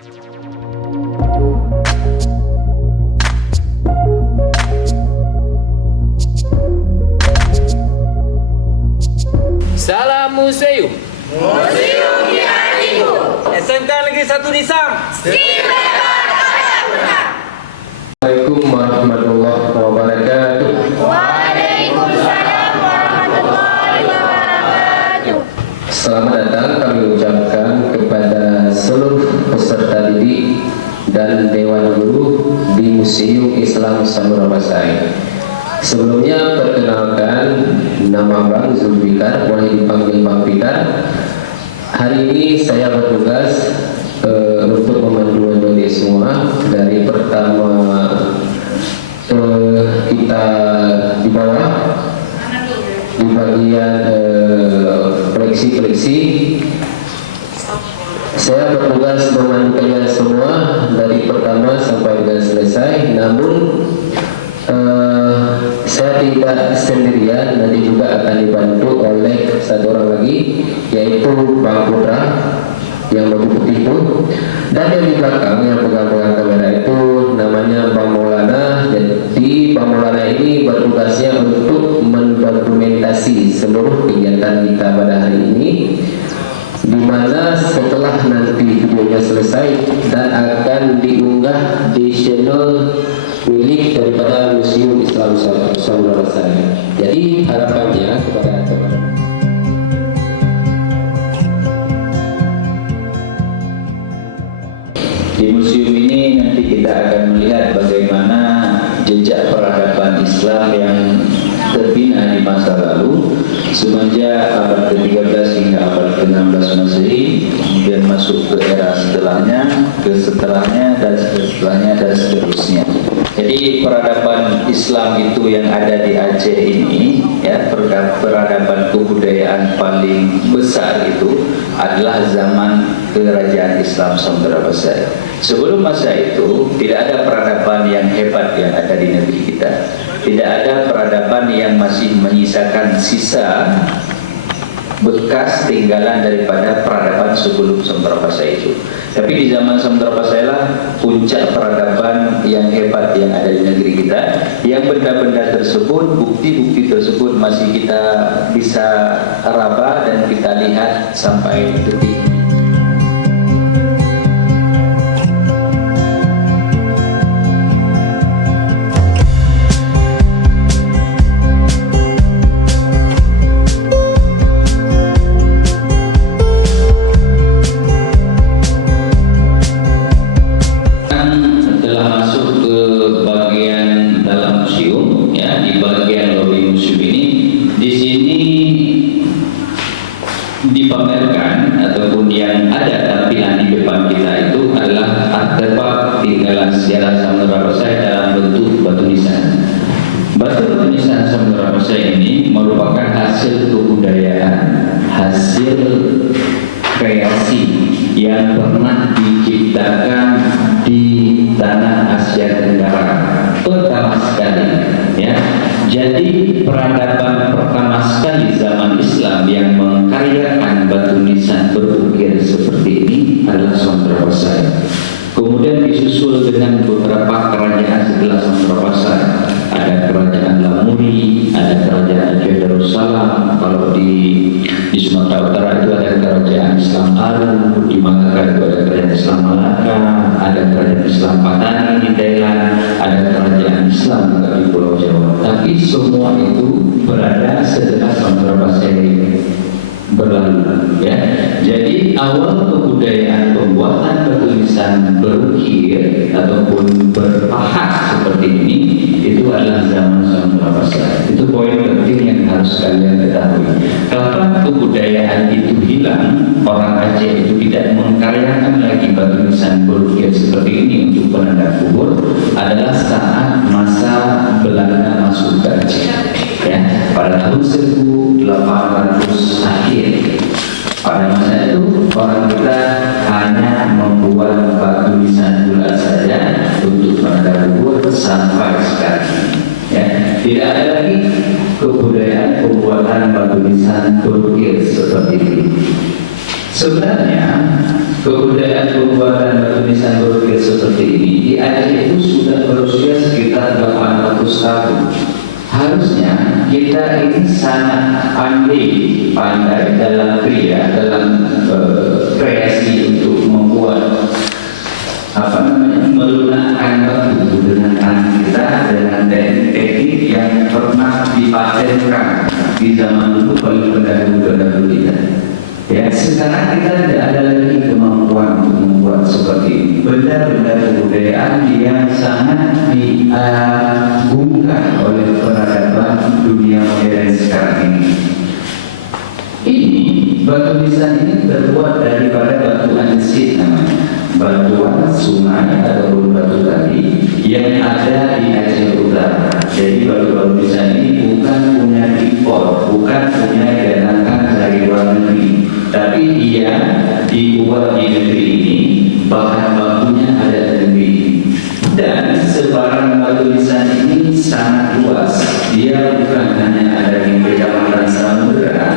Salam Museum. Museum Diarimu. SMK Negeri 1 Nisam. Assalamualaikum warahmatullahi wabarakatuh. Waalaikumsalam warahmatullahi wabarakatuh. Selamat datang kami ucapkan kepada seluruh peserta didik dan Dewan Guru di Museum Islam Samudra Pasai. Sebelumnya perkenalkan, nama Bang Zulfikar, boleh dipanggil Bang Fikar. Hari ini saya bertugas untuk memandu adik semua dari pertama kita di bawah di bagian fleksi. Saya bertugas memandu kalian semua dari pertama sampai dengan selesai. Namun saya tidak sendirian, nanti juga akan dibantu oleh satu orang lagi, yaitu Bang Putra yang baju putih itu, dan yang di belakang yang pegang-pegang kamera itu namanya Bang Maulana. Jadi Bang Maulana ini bertugasnya untuk mendokumentasi seluruh kegiatan kita pada hari ini, dimana setelah nanti videonya selesai dan akan diunggah di channel milik daripada Museum Islam Samudra Pasai. Jadi harapannya kepada teman-teman di museum ini nanti kita akan melihat bagaimana jejak peradaban Islam yang terbina di masa lalu semenjak abad ke-13 hingga abad ke-16 Masehi, kemudian masuk ke era setelahnya, dan seterusnya. Jadi peradaban Islam itu yang ada di Aceh ini, ya, peradaban kebudayaan paling besar itu adalah zaman kerajaan Islam Samudra Pasai. Sebelum masa itu tidak ada peradaban yang hebat yang ada di negeri kita. Tidak ada peradaban yang masih menyisakan sisa bekas tinggalan daripada peradaban sebelum Samudra Pasai itu. Tapi di zaman Samudra Pasai lah puncak peradaban yang hebat yang ada di negeri kita, yang benda-benda tersebut, bukti-bukti tersebut masih kita bisa raba dan kita lihat sampai detik ini. Dipamerkan ataupun yang ada tampilan di depan kita itu adalah artefak tinggalan sejarah Samudra Pasai dalam bentuk batu nisan. Batu nisan Samudra Pasai ini merupakan hasil kebudayaan, hasil kreasi yang pernah diciptakan di tanah Asia Tenggara pertama sekali, ya. Jadi peradaban pertama sekali zaman Islam yang mengkaryakan batu nisan berukir seperti ini adalah Samudra Pasai. Kemudian disusul dengan beberapa kerajaan setelah Samudra Pasai. Ada kerajaan Lamuri, ada kerajaan Aceh Darussalam. Kalau di Sumatera Utara itu ada kerajaan Islam Aru, di Malaka itu ada kerajaan Islam Malaka, ada kerajaan Islam Patani di Thailand, ada kerajaan Islam juga di Pulau Jawa. Tapi semua itu berada setelah Samudra Pasai berlalu, ya. Jadi awal kebudayaan pembuatan batu nisan berukir ataupun berpahat seperti ini itu adalah zaman Samudra Pasai. Itu poin penting yang harus kalian ketahui. Kapan kebudayaan itu hilang, orang Aceh itu tidak mengkaryakan lagi batu nisan berukir seperti ini untuk penanda kubur, adalah saat masa Belanda masuk ke Aceh, ya, pada tahun 1800 akhir. Pada masa itu orang kita hanya membuat batu nisan bulat saja untuk penanda kubur sampai sekarang, ya. Tidak ada lagi kebudayaan pembuatan batu nisan berukir seperti ini. Sebenarnya kebudayaan pembuatan batu nisan tahun. Harusnya kita ini sangat pandai dalam kriya, dalam kreasi untuk membuat melunakkan batu dengan tangan kita dengan teknik yang pernah dipatenkan di zaman dulu oleh pendahulu kita. Ya, sekarang kita tidak ada lagi kemampuan untuk membuat seperti ini. Benda-benda kebudayaan yang sangat diagungkan oleh peradaban dunia modern sekarang ini. Ini batu nisan ini terbuat daripada batu andesit namanya, batuan sungai ataupun batu tadi yang ada di Aceh Utara. Jadi batu-batu nisan ini bukan punya impor, bukan punya didatangkan dari luar negeri, tapi dia dibuat di negeri ini, bahan bakunya ada di negeri ini. Dan sebaran batu nisan ini sangat luas. Dia bukan hanya ada di Kecamatan Samudera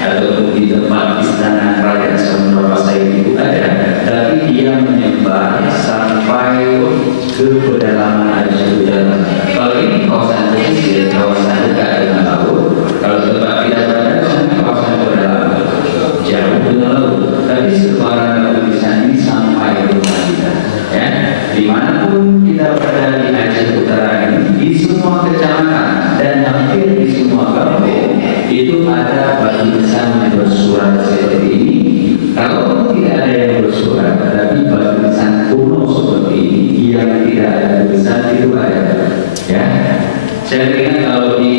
ataupun di tempat istana Raja Samudera Pasai itu ada, tapi dia menyebar sampai ke pedalaman Aceh Utara. Kalau ini kawasan pesisir, kawasan dekat dengan laut. Kalau tempat kita berada, kawasan pedalaman jauh dengan laut. Tapi sebaran batu nisan ini sampai ke rumah kita. Ya, dimanapun kita berada di Aceh Utara ini, di semua kecamatan dan hampir di semua kampung itu ada batu nisan yang bersurat seperti ini. Kalau tidak ada yang bersurat, tapi batu nisan kuno seperti ini yang tidak ada tulisan itu ada. Ya, saya ingat kalau di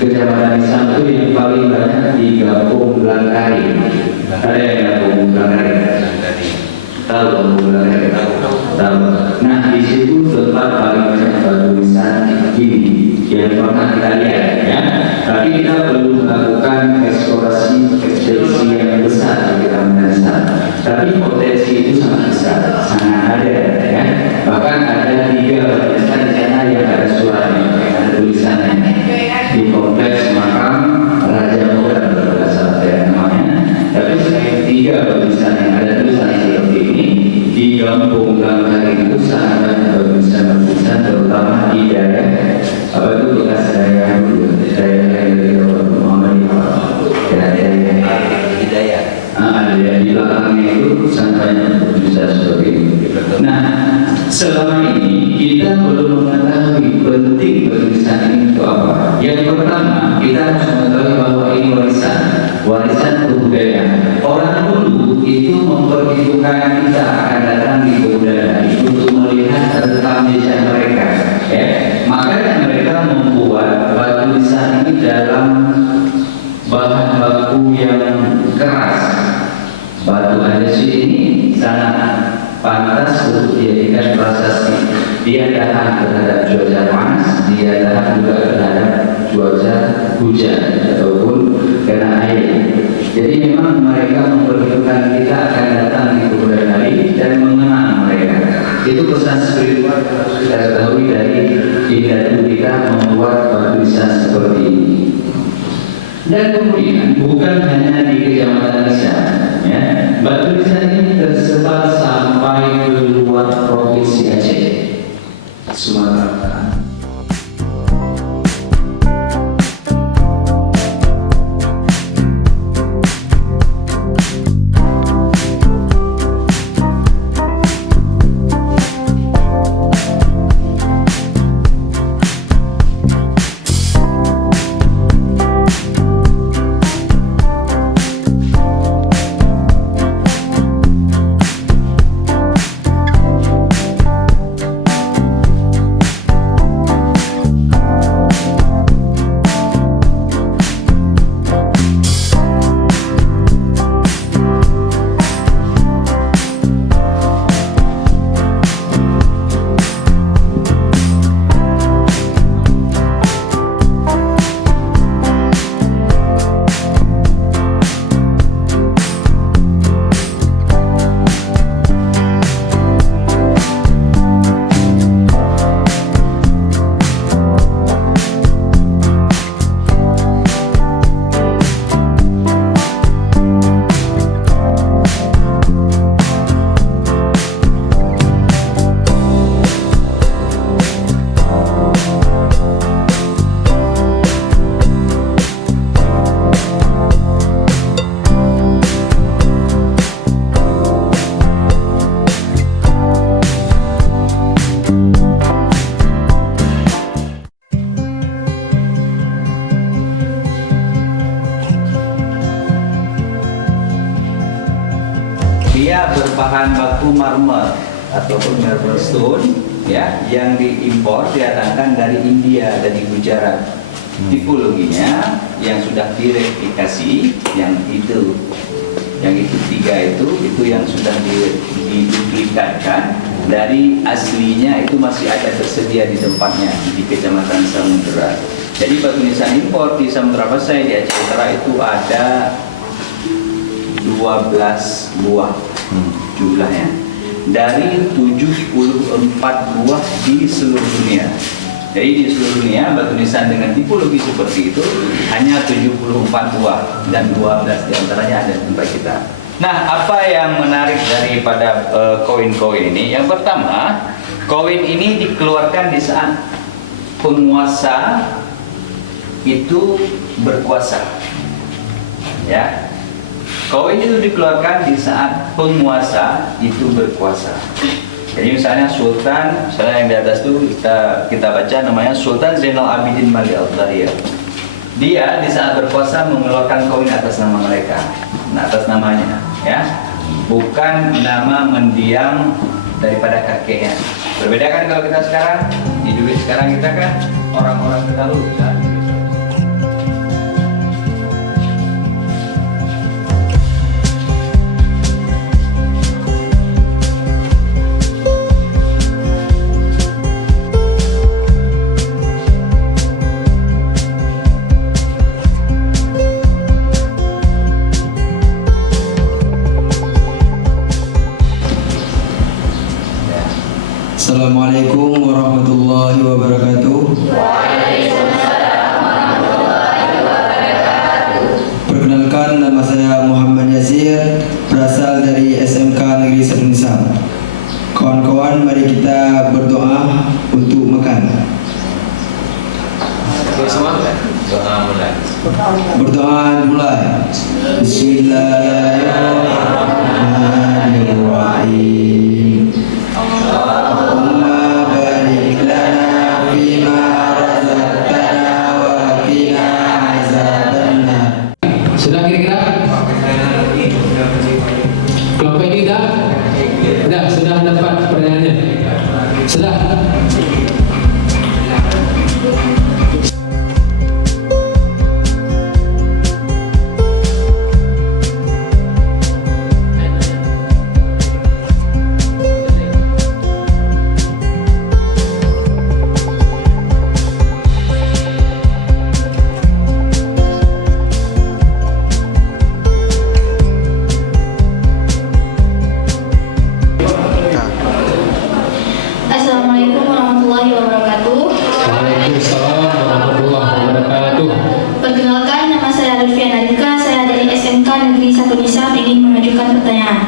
Kecamatan Nisan itu yang paling banyak di Kampung Langkari. Ada yang Kampung Langkari? Tahu Kampung Langkari? Tahu. Nah, di situ tempat paling banyak batu nisan ini yang pernah kita lihat, ya. Tapi kita belum melakukan eksplorasi yang besar di Kecamatan Nisan. Tapi potensi itu sangat besar, sangat ada, ya. Bahkan ada 3 batu nisan di sana yang ada suratnya, ada tulisannya di kompleks makam Raja Muda berasal dari namanya. Tapi selain 3 batu nisan yang ada tulisan seperti ini di Kampung Langkari itu sangat banyak batu nisan, terutama di daerah apa itu bekas daerah ada di belakangnya itu sangat banyak bisa seperti ini. Nah, selama ini kita belum mengetahui penting tulisan ini itu apa. Yang pertama, kita harus mengetahui bahwa ini warisan kebudayaan. Orang dulu itu memperhitungkan kita akan datang di kebudayaan itu untuk melihat rekam jejak mereka. Ya, makanya mereka membuat batu nisan ini dalam bahan baku yang keras. Batu andesit ini sangat pantas untuk dijadikan prasasti. Dia tahan terhadap cuaca panas, dia tahan juga terhadap cuaca hujan ataupun kena air. Jadi memang mereka memperhitungkan kita akan datang di kebudayaan hari dan mengenang mereka. Itu pesan spiritual yang harus kita ketahui dari indatu kita membuat batu nisan seperti ini. Dan kemudian bukan hanya di Kecamatan Nisan, ya, batu nisan ini tersebar sampai ke luar provinsi Aceh, Sumatera Utara. marmer ataupun marble stone ya yang diimpor didatangkan dari India, dari Gujarat. Tipologinya yang sudah direplikasi, yang itu tiga itu yang sudah diduplikatkan dari aslinya, itu masih ada tersedia di tempatnya di Kecamatan Samudera. Jadi batu nisan impor di Samudera Pasai di Aceh Utara itu ada 12 buah jumlahnya dari 74 buah di seluruh dunia. Jadi di seluruh dunia batu nisan dengan tipologi seperti itu hanya 74 buah dan 12 diantaranya ada di tempat kita. Nah, apa yang menarik daripada koin-koin ini? Yang pertama, koin ini dikeluarkan di saat penguasa itu berkuasa. Ya, koin itu dikeluarkan di saat penguasa itu berkuasa. Jadi misalnya Sultan, misalnya yang di atas itu kita baca namanya Sultan Zainal Abidin Malik Al-Tahir. Dia di saat berkuasa mengeluarkan koin atas nama mereka, atas namanya, ya, bukan nama mendiang daripada kakeknya. Berbeda kan kalau kita sekarang di duit sekarang kita kan orang-orang terdahulu kan. Assalamualaikum warahmatullahi wabarakatuh. Perkenalkan, nama saya Muhammad Yazid, berasal dari SMK Negeri Satu Nisam. Kawan-kawan, mari kita berdoa untuk makan. Berdoa mulai. Bismillahirrahmanirrahim. Allahumma barik lana fima razaqtana wa qina azabannar. Sudah kira-kira? Kelompok ini sudah dapat pertanyaannya? Sudah? Assalamualaikum warahmatullahi wabarakatuh. Waalaikumsalam warahmatullahi wabarakatuh. Perkenalkan, nama saya Lutfi Anadika. Saya dari SMK Negeri Satu Nisam ingin mengajukan pertanyaan.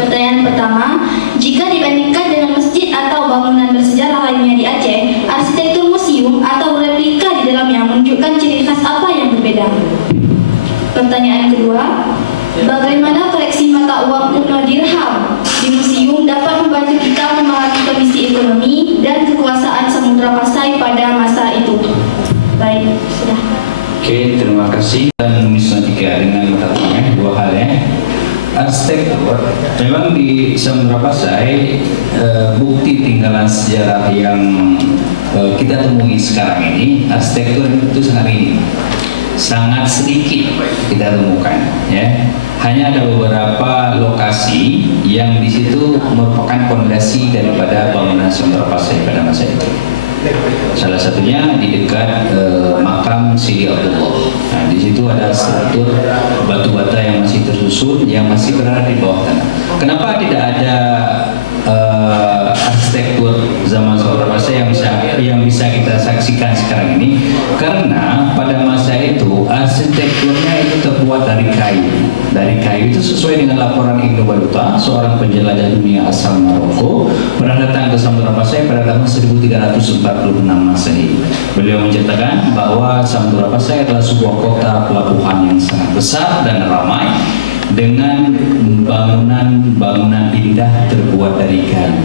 Pertanyaan pertama, jika dibandingkan dengan masjid atau bangunan bersejarah lainnya di Aceh, arsitektur museum atau replika di dalamnya menunjukkan ciri khas apa yang berbeda? Pertanyaan kedua, bagaimana koleksi mata uang kuno dirham di museum dapat membantu kita memahami kondisi ekonomi dan kekuasaan Samudera Pasai pada masa itu? Baik, sudah. Oke, terima kasih. Dan numismatika dengan mengatakan dua hal ya. Arsitektur memang di Samudera Pasai bukti tinggalan sejarah yang kita temui sekarang ini, arsitektur itu sangat sedikit kita temukan ya. Hanya ada beberapa lokasi yang di situ merupakan fondasi daripada bangunan Samudera Pasai pada masa itu. Salah satunya di dekat makam Sidi Abdullah. Nah, di situ ada struktur batu bata yang masih tersusun, yang masih berada di bawah tanah. Kenapa tidak ada arsitektur zaman Samudera Pasai yang bisa kita saksikan sekarang ini? Karena pada masa itu arsitekturnya itu terbuat dari kayu. Dari kayu itu sesuai dengan laporan Ibnu Battuta, seorang penjelajah dunia asal Maroko, pernah datang ke Samudera Pasai pada tahun 1346 Masehi. Beliau menceritakan bahwa Samudera Pasai adalah sebuah kota pelabuhan yang sangat besar dan ramai dengan bangunan-bangunan indah terbuat dari kayu.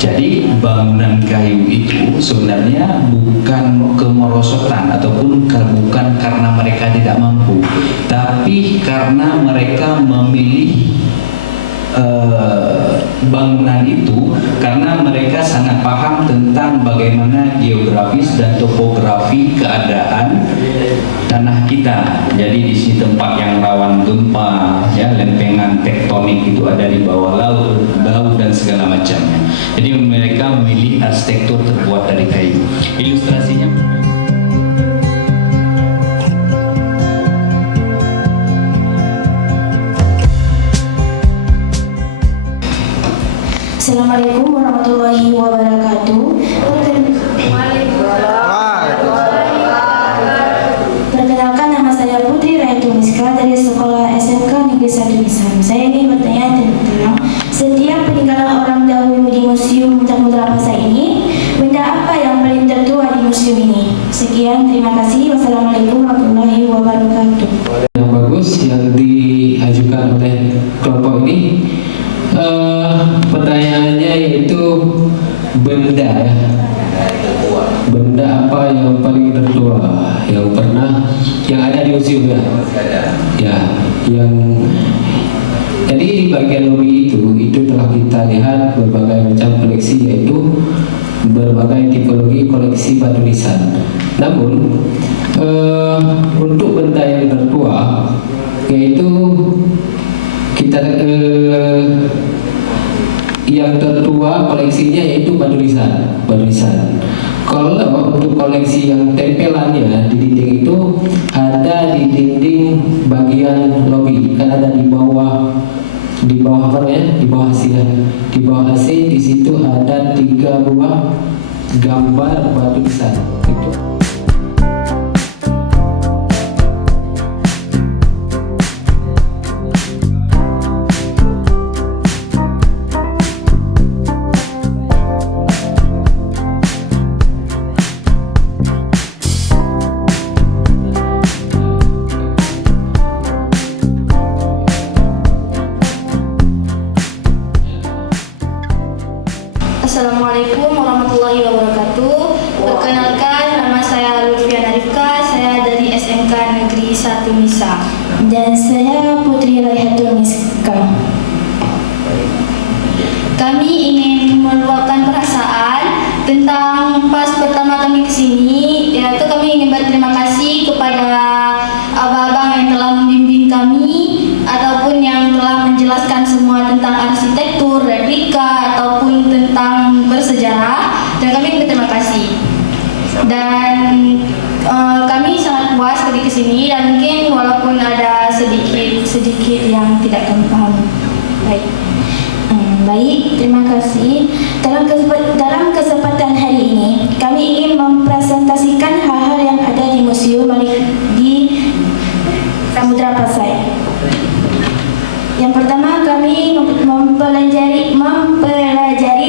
Jadi bangunan kayu itu sebenarnya bukan kemerosotan ataupun bukan karena mereka tidak mampu, tapi karena mereka memilih bangunan itu karena mereka sangat paham tentang bagaimana geografis dan topografi keadaan tanah kita. Jadi di sini tempat yang rawan gempa, ya, lempengan tektonik itu ada di bawah laut dan segala macamnya. Jadi mereka memilih arsitektur terbuat dari kayu. Ilustrasinya Assalamualaikum warahmatullahi wabarakatuh. Perkenalkan, nama saya Putri Raitu Miska dari Sekolah SMK Negeri 1 Nisam. Saya ingin bertanya tentang setiap peninggalan orang dahulu di Museum Samudra Pasai ini, benda apa yang paling tertua di museum ini? Sekian, terima kasih. Wassalamualaikum warahmatullahi wabarakatuh. Yang bagus yang diajukan oleh kelompok ini. Pertanyaannya yaitu benda, ya. Benda apa yang paling tertua yang ada di museum, ya? Ya, yang jadi di bagian lobi itu telah kita lihat berbagai macam koleksi, yaitu berbagai tipologi koleksi batu nisan. Namun untuk benda yang tertua yaitu kita yang tertua koleksinya yaitu batu nisan. Kalau untuk koleksi yang tempelannya di dinding itu ada di dinding bagian lobi, kan ada di bawah apa ya? Di bawah AC ya. Di bawah AC di situ ada 3 buah gambar batu nisan. Itu Assalamualaikum warahmatullahi wabarakatuh. Perkenalkan, nama saya Lutfian Arifka, saya dari SMK Negeri 1 Nisam. Dan saya Putri Raihatul Miska. Kami ingin meluapkan perasaan tentang pas pertama kami kesini, yaitu kami ingin berterima kasih kepada abang-abang yang telah membimbing kami ataupun yang telah menjelaskan semua tentang arsitektur, replika ataupun tentang bersejarah, dan kami berterima kasih. Dan kami sangat puas pergi ke sini, dan mungkin walaupun ada sedikit yang tidak kami pahami. Baik, terima kasih. Dalam kesempatan hari ini, kami ingin mempresentasikan hal-hal yang ada di Museum di Samudra Pasai. Yang pertama, kami mempelajari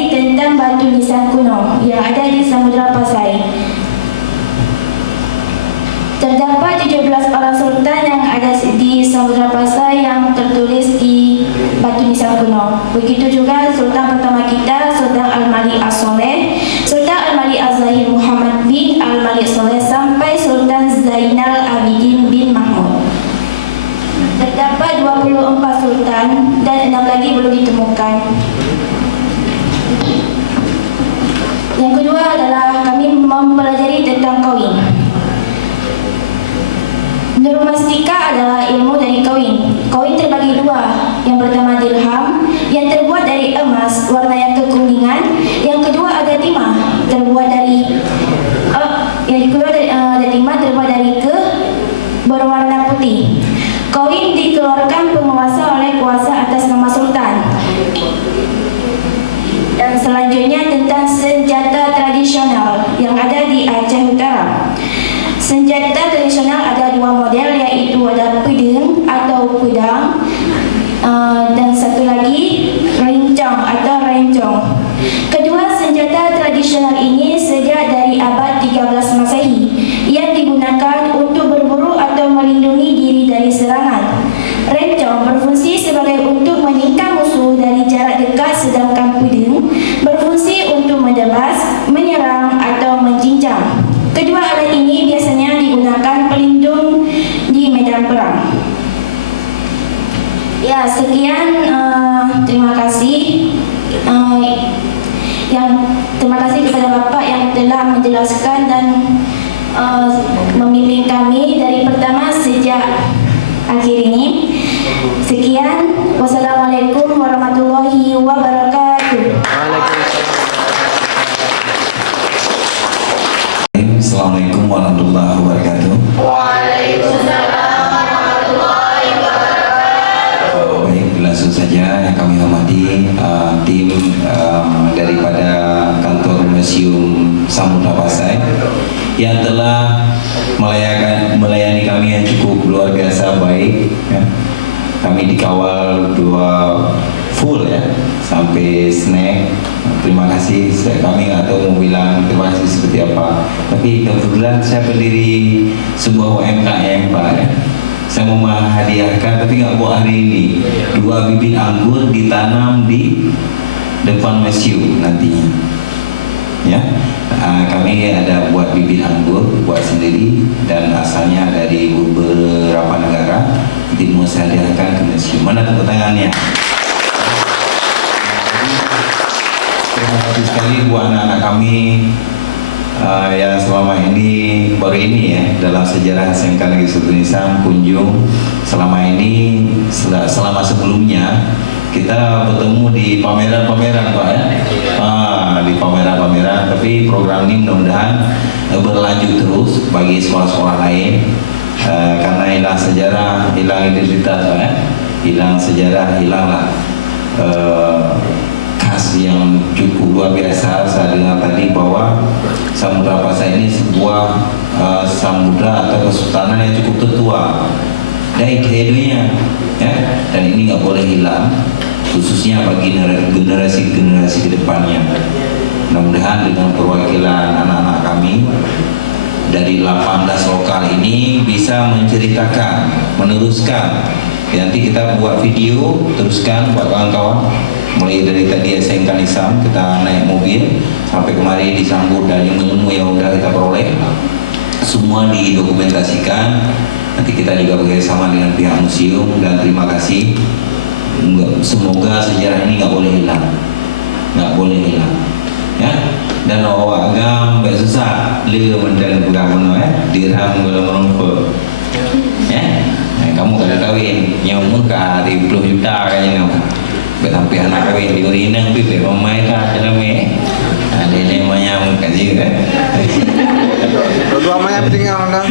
tentang batu nisan kuno yang ada di Samudra Pasai. Terdapat 17 orang sultan yang ada di Samudra Pasai yang tertulis di batu nisan kuno. Begitu juga sultan pertama kita, Sultan Al-Malik As-Soleh, Sultan Al-Malik Az-Zahir Muhammad bin Al-Malik Soleh, sampai Sultan Zainal Abidin bin Mahmud. Terdapat 24 sultan dan 6 lagi belum ditemukan. Yang kedua adalah kami mempelajari tentang kawin. Numismatika adalah ilmu dari kawin. Kawin terbagi dua. Yang pertama dirham yang terbuat dari emas warna yang kekuningan. Yang kedua ada timah terbuat dari timah terbuat dari berwarna putih. Kawin dikeluarkan penguasa oleh kuasa atas nama sultan. Dan selanjutnya tentang senjata tradisional yang ada di Aceh Utara. Senjata tradisional ada 2 model, yaitu ada pedang atau pedang dan satu lagi rencong atau rencong. Kedua senjata tradisional ini sejak dari abad 13 Masehi yang digunakan untuk berburu atau melindungi diri dari serangan. Rencong berfungsi sebagai untuk menikam musuh dari jarak dekat, sedangkan pedang berfungsi untuk menebas, menyerang atau menjinjam. Kedua alat ini biasanya digunakan pelindung di medan perang. Ya, sekian terima kasih kepada Bapak yang telah menjelaskan dan membimbing kami dari pertama sejak akhir ini. Sekian, wassalamualaikum warahmatullahi wabarakatuh. Assalamualaikum warahmatullahi wabarakatuh. Waalaikumsalam warahmatullahi wabarakatuh. Baik, langsung saja yang kami hormati tim daripada kantor Museum Samudra Pasai yang telah melayani kami yang cukup luar biasa baik. Ya. Kami dikawal full ya sampai snack. Terima kasih. Kami nggak tahu mau bilang terima kasih seperti apa. Tapi kebetulan saya pendiri sebuah UMKM Pak ya. Saya mau menghadiahkan tapi nggak buat hari ini 2 bibit anggur ditanam di depan museum nantinya. Ya, kami ada buat bibit anggur buat sendiri dan asalnya dari beberapa negara. Nanti mau saya hadiahkan ke museum. Mana tepuk tangannya? Terima kasih sekali buat anak-anak kami yang selama ini baru ini ya dalam sejarah SMK Negeri Satu Nisam kunjung selama ini selama sebelumnya kita bertemu di pameran-pameran Pak ya, di pameran-pameran. Tapi program ini mudah-mudahan berlanjut terus bagi sekolah-sekolah lain karena hilang sejarah, hilang identitas Pak ya, hilang sejarah, hilanglah khas yang cukup luar biasa. Saya dengar tadi bahwa Samudra Pasai ini sebuah samudra atau kesultanan yang cukup tertua dari dunia ya, dan ini nggak boleh hilang khususnya bagi generasi-generasi kedepannya. Mudah-mudahan dengan perwakilan anak-anak kami dari 18 lokal ini bisa menceritakan, meneruskan. Nanti kita buat video, teruskan buat kawan-kawan. Mulai dari tadi SMK Nisam kita naik mobil sampai kemari disambut dari ilmu yang sudah kita peroleh, semua didokumentasikan. Nanti kita juga bekerjasama dengan pihak museum dan terima kasih. Semoga sejarah ini nggak boleh hilang, nggak boleh hilang. Ya, dan awak agam susah, lihat mendan pegang mana dirham belum ya. Kamu kalau kawin nyamuk di 20 juta kayaknya kamu. Sampai anak kawin di Urinang pipi pemain lah dalam ada yang menyamuk kasih kan. Dua banyak tinggal undang.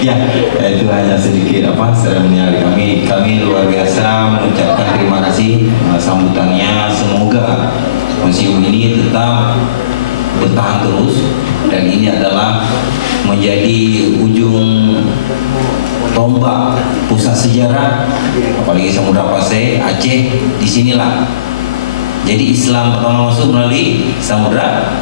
Ya, itu hanya sedikit seremonial kami luar biasa mengucapkan terima kasih sambutannya. Semoga museum ini tetap bertahan terus dan ini adalah menjadi ujung tombak pusat sejarah apalagi Samudra Pasai, Aceh. Disinilah jadi Islam pertama masuk melalui Samudra.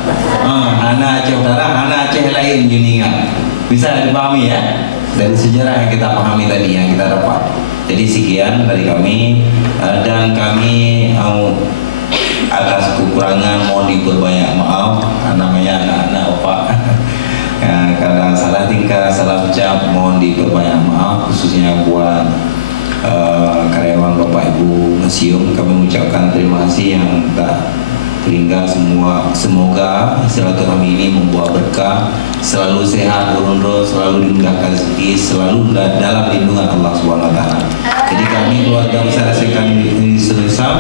Anak Aceh Utara, anak Aceh lain Juningan. Bisa dipahami ya dari sejarah yang kita pahami tadi yang kita dapat. Jadi sekian dari kami dan kami atas kekurangan mohon diperbanyak maaf, namanya anak-anak opak. Karena salah tingkah, salah ucap mohon diperbanyak maaf khususnya buat karyawan Bapak Ibu museum. Kami mengucapkan terima kasih yang tak terhingga semua. Semoga silaturahmi ini membawa berkah, selalu sehat, urun-urun, selalu dimudahkan rezeki, selalu dalam lindungan Allah Subhanahu wa taala. Jadi kami keluarga besar SMK Negeri Satu Nisam